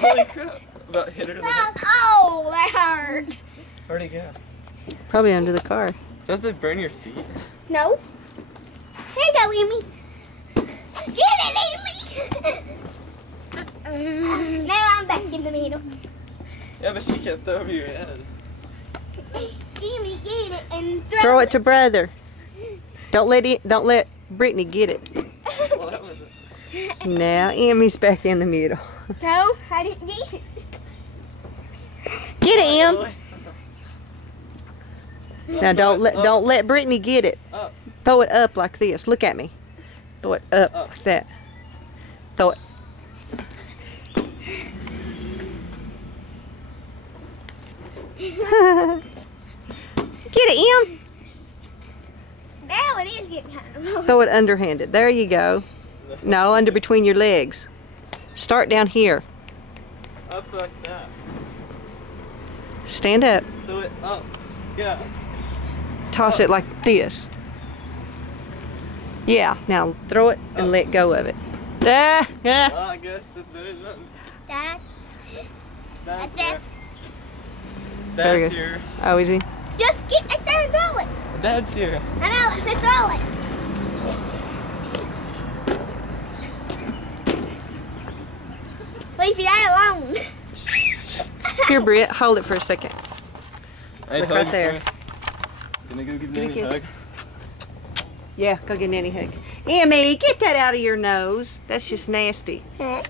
Holy crap. About hit her in the head. Oh, that hurt. Where'd he go? Probably under the car. Does it burn your feet? No. Here you go, Emmy. Get it, Emmy. Now I'm back in the middle. Yeah, but she can't throw over your head. Emmy, get it and Throw it to brother. Don't let Brittany get it. Well, that was it. Now Emmy's back in the middle. No, I didn't get it. Get it, Em. Really? Now don't let Brittany get it. Up. Throw it up like this. Look at me. Throw it up like that. Throw it. Get it, Em. Now it is getting kind of. Throw it underhanded. There you go. No, under between your legs. Start down here. Up like that. Stand up. Do it up. Yeah. Toss it like this. Yeah, now throw it and let go of it. Ah, ah. Oh, I guess that's better than nothing. Dad, That's that's it. Very Dad's good. here. Oh, is he? Just get it there and throw it. Dad's here. I know, I said throw it. Leave your dad alone. Here, Britt, hold it for a second. Hey, Look hug right you there. first. Gonna go give Give me a Nanny a kiss. hug. Yeah, go get Nanny hug. Emmy, get that out of your nose. That's just nasty. Emmy.